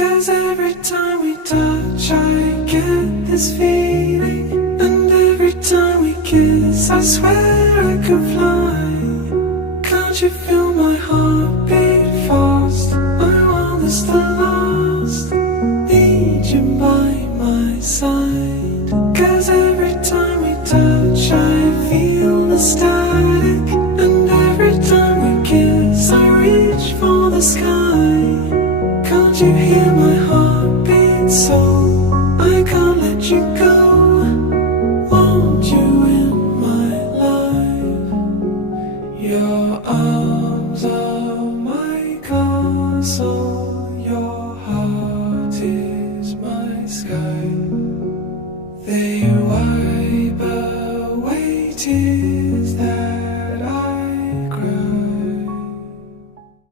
'Cause every time we touch I get this feeling, and every time we kiss I swear I could fly. Can't you feel my heart beat fast? My world is the last, need you by my side. 'Cause every time we touch I feel the static, and every time we kiss I reach for the sky. Can't you hear my heart beat so I can't let you go? Want you in my life. Your arms are my castle.